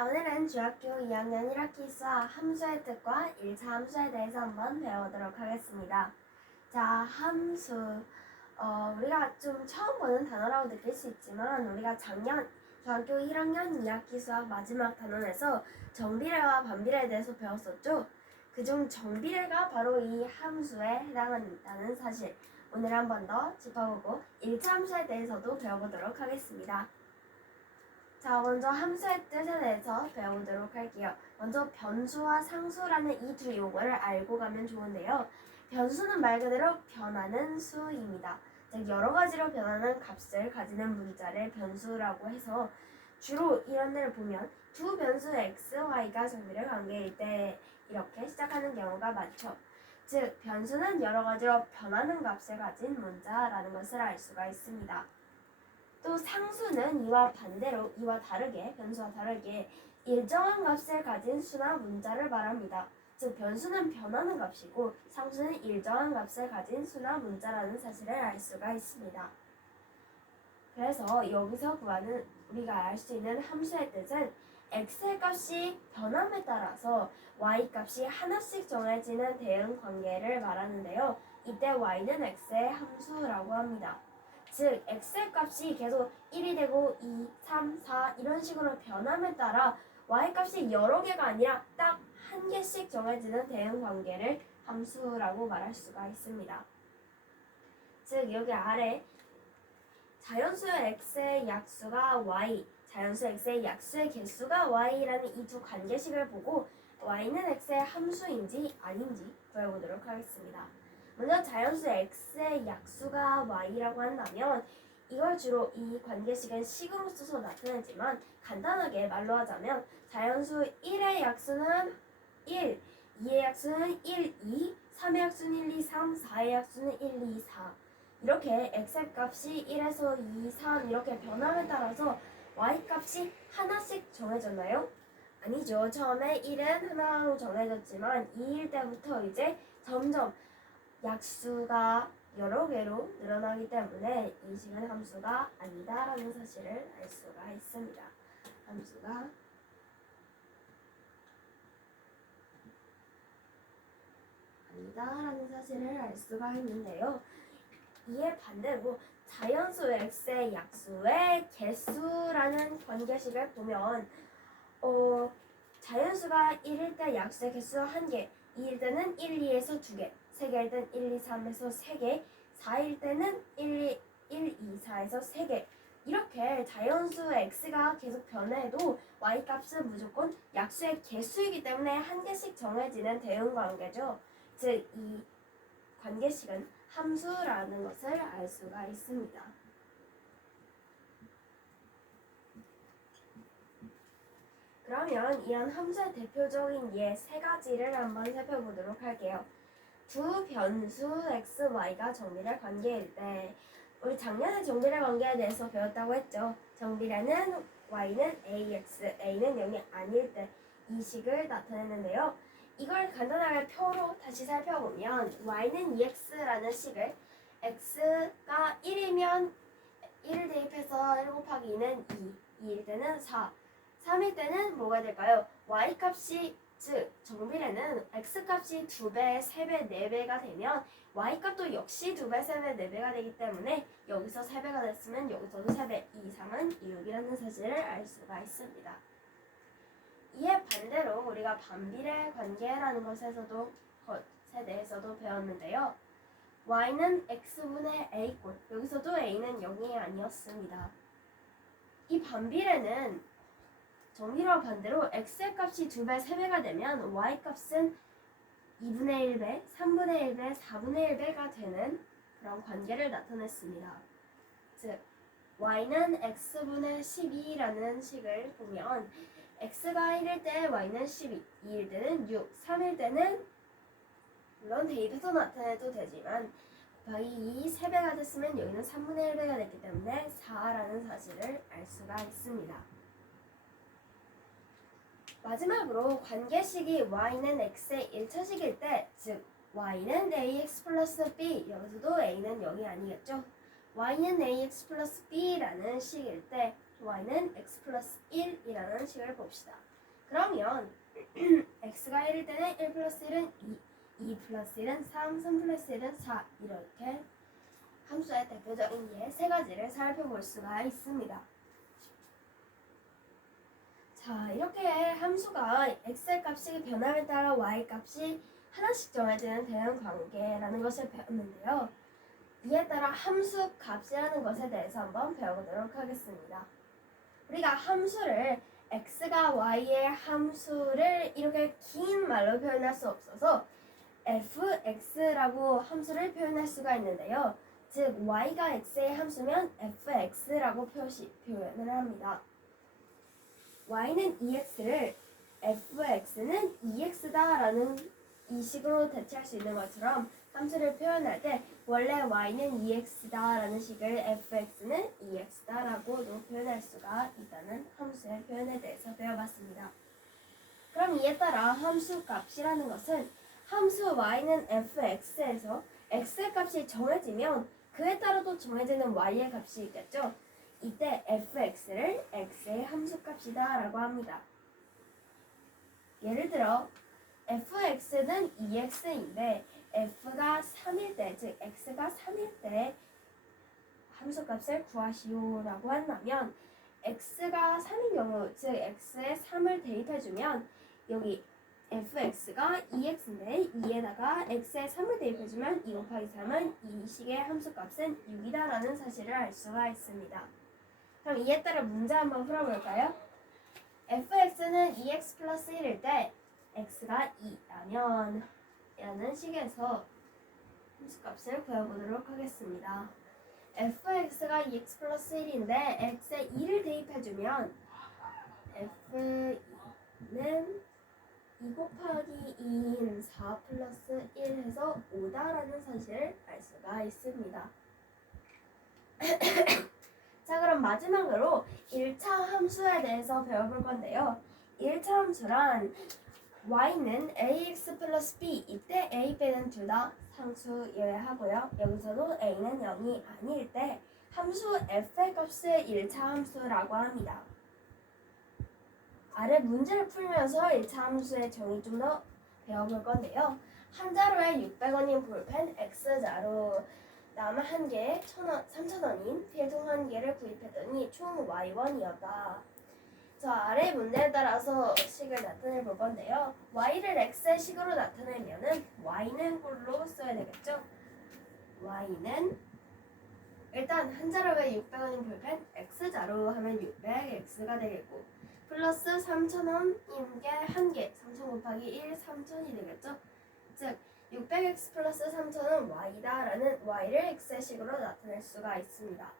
자, 오늘은 중학교 2학년 1학기 수학 함수의 뜻과 1차 함수에 대해서 한번 배워보도록 하겠습니다. 자, 함수. 우리가 좀 처음 보는 단어라고 느낄 수 있지만 우리가 작년 중학교 1학년 2학기 수학 마지막 단원에서 정비례와 반비례에 대해서 배웠었죠. 그중 정비례가 바로 이 함수에 해당한다는 사실 오늘 한 번 더 짚어보고 1차 함수에 대해서도 배워보도록 하겠습니다. 자, 먼저 함수의 뜻에 대해서 배워보도록 할게요. 먼저 변수와 상수라는 이 두 용어를 알고 가면 좋은데요. 변수는 말 그대로 변하는 수입니다. 즉 여러 가지로 변하는 값을 가지는 문자를 변수라고 해서 주로 이런 데를 보면 두 변수 x, y가 정비례 관계일 때 이렇게 시작하는 경우가 많죠. 즉 변수는 여러 가지로 변하는 값을 가진 문자라는 것을 알 수가 있습니다. 또 상수는 이와 반대로 이와 다르게 변수와 다르게 일정한 값을 가진 수나 문자를 말합니다. 즉 변수는 변하는 값이고 상수는 일정한 값을 가진 수나 문자라는 사실을 알 수가 있습니다. 그래서 여기서 구하는 우리가 알 수 있는 함수의 뜻은 x의 값이 변함에 따라서 y 값이 하나씩 정해지는 대응 관계를 말하는데요. 이때 y는 x의 함수라고 합니다. 즉 x의 값이 계속 1이 되고 2, 3, 4 이런 식으로 변함에 따라 y 값이 여러 개가 아니라 딱 한 개씩 정해지는 대응 관계를 함수라고 말할 수가 있습니다. 즉 여기 아래 자연수 x의 약수가 y, 자연수 x의 약수의 개수가 y라는 이 두 관계식을 보고 y는 x의 함수인지 아닌지 구해보도록 하겠습니다. 먼저 자연수 x의 약수가 y라고 한다면 이걸 주로 이 관계식은 식으로 써서 나타내지만 간단하게 말로 하자면 자연수 1의 약수는 1, 2의 약수는 1, 2, 3의 약수는 1, 2, 3, 4의 약수는 1, 2, 4 이렇게 x의 값이 1에서 2, 3 이렇게 변함에 따라서 y 값이 하나씩 정해졌나요? 아니죠. 처음에 1은 하나로 정해졌지만 2일 때부터 이제 점점 약수가 여러 개로 늘어나기 때문에 이 식은 함수가 아니다라는 사실을 알 수가 있습니다. 함수가 아니다라는 사실을 알 수가 있는데요. 이에 반대로 자연수 x의 약수의 개수라는 관계식을 보면 자연수가 1일 때 약수의 개수 1개, 2일 때는 1, 2에서 2개, 3개일 땐 1, 2, 3에서 3개, 4일 때는 1, 2, 4에서 3개 이렇게 자연수 x가 계속 변해도 y 값은 무조건 약수의 개수이기 때문에 한 개씩 정해지는 대응 관계죠. 즉 이 관계식은 함수라는 것을 알 수가 있습니다. 그러면 이런 함수의 대표적인 예 세 가지를 한번 살펴보도록 할게요. 두 변수 x, y가 정비례 관계일 때 우리 작년에 정비례 관계에 대해서 배웠다고 했죠. 정비례는 y는 ax, a는 0이 아닐 때 이 식을 나타내는데요. 이걸 간단하게 표로 다시 살펴보면 y는 2x라는 식을 x가 1이면 1을 대입해서 1 곱하기 2는 2, 2일 때는 4, 3일 때는 뭐가 될까요? y 값이 즉 정비례는 x 값이 2배, 3배, 4배가 되면 y 값도 역시 2배, 3배, 4배가 되기 때문에 여기서 3배가 됐으면 여기서도 3배, 2 이상은 6이라는 사실을 알 수가 있습니다. 이에 반대로 우리가 반비례 관계라는 것에 대해서도 배웠는데요. y는 x분의 a꼴, 여기서도 a는 0이 아니었습니다. 이 반비례는 정비례와 반대로 x의 값이 2배, 3배가 되면 y 값은 2분의 1배, 3분의 1배, 4분의 1배가 되는 그런 관계를 나타냈습니다. 즉 y는 x분의 12라는 식을 보면 x가 1일 때 y는 12, 2일 때는 6, 3일 때는 물론 대입해서 나타내도 되지만 곱하기 2, 3배가 됐으면 여기는 3분의 1배가 됐기 때문에 4라는 사실을 알 수가 있습니다. 마지막으로 관계식이 y는 x의 1차식일 때, 즉 y는 ax 플러스 b, 여기서도 a는 0이 아니겠죠? y는 ax 플러스 b라는 식일 때 y는 x 플러스 1이라는 식을 봅시다. 그러면 x가 1일 때는 1 플러스 1은 2 플러스 1은 3, 3 플러스 1은 4 이렇게 함수의 대표적인 예 세 가지를 살펴볼 수가 있습니다. 자, 이렇게 함수가 x의 값이 변함에 따라 y 값이 하나씩 정해지는 대응 관계라는 것을 배웠는데요. 이에 따라 함수 값이라는 것에 대해서 한번 배워보도록 하겠습니다. 우리가 함수를 x가 y의 함수를 이렇게 긴 말로 표현할 수 없어서 fx라고 함수를 표현할 수가 있는데요. 즉 y가 x의 함수면 fx라고 표현을 합니다. y는 2x를 fx는 2x다라는 이 식으로 대체할 수 있는 것처럼 함수를 표현할 때 원래 y는 2x다라는 식을 fx는 2x다라고도 표현할 수가 있다는 함수의 표현에 대해서 배워봤습니다. 그럼 이에 따라 함수 값이라는 것은 함수 y는 fx에서 x의 값이 정해지면 그에 따라 또 정해지는 y의 값이 있겠죠. 이때 fx를 x의 함수값이다 라고 합니다. 예를 들어 fx는 2x인데 f가 3일 때, 즉 x가 3일 때 함수값을 구하시오 라고 한다면 x가 3인 경우, 즉 x에 3을 대입해주면 여기 fx가 2x인데 2에다가 x에 3을 대입해주면 2 곱하기 3은 이 식의 함수값은 6이다 라는 사실을 알 수가 있습니다. 그럼 이에 따라 문제 한번 풀어볼까요? fx는 2x 플러스 1일 때 x가 2라면 이라는 식에서 함수값을 구해보도록 하겠습니다. fx가 2x 플러스 1인데 x에 2를 대입해주면 f는 2 곱하기 2인 4 플러스 1 해서 5다라는 사실을 알 수가 있습니다. 자, 그럼 마지막으로 1차 함수에 대해서 배워볼 건데요. 1차 함수란 y는 ax 플러스 b, 이때 a, b는 둘 다 상수여야 하고요. 여기서도 a는 0이 아닐 때 함수 f의 값을 1차 함수라고 합니다. 아래 문제를 풀면서 1차 함수의 정의 좀 더 배워볼 건데요. 한 자루에 600원인 볼펜 X자루 남 한 개에 3,000원인 필통 한 개를 구입했더니 총 y원이었다. 자, 아래 문제에 따라서 식을 나타내 볼 건데요. y를 x의 식으로 나타내면은 y는 꼴로 써야 되겠죠? y는 일단 한 자루에 600원인 볼펜 x자루 하면 600x가 되겠고 플러스 3,000원인 게 한 개, 3,000 곱하기 1, 3,000이 되겠죠? 즉 600x 플러스 3,000은 y다라는 y를 x의 식으로 나타낼 수가 있습니다.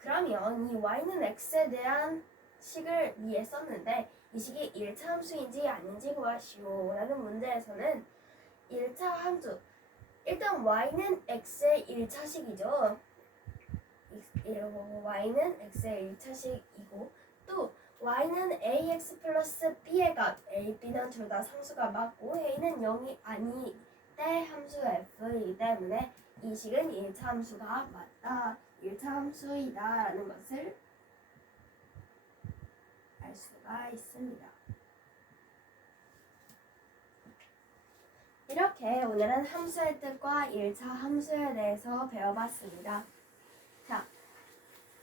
그러면 이 y는 x에 대한 식을 위에 썼는데 이 식이 1차 함수인지 아닌지 구하시오 라는 문제에서는 1차 함수, 일단 y는 x의 1차식이죠. y는 x의 1차식이고 또 y는 ax 플러스 b의 값, a, b는 둘 다 상수가 맞고 a는 0이 아니 때 함수 f이기 때문에 이 식은 1차 함수가 맞다, 1차 함수이다 라는 것을 알 수가 있습니다. 이렇게 오늘은 함수의 뜻과 1차 함수에 대해서 배워봤습니다. 자,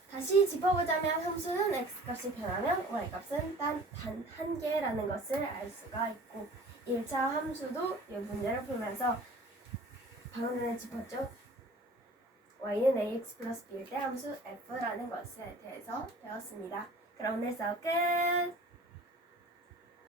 다시 짚어보자면 함수는 x값이 변하면 y값은 단 한 개라는 것을 알 수가 있고 1차 함수도 이 문제를 풀면서 방금 전에 짚었죠? y는 ax 플러스 b일 때 함수 f라는 것에 대해서 배웠습니다. 그럼 오늘 수업 끝!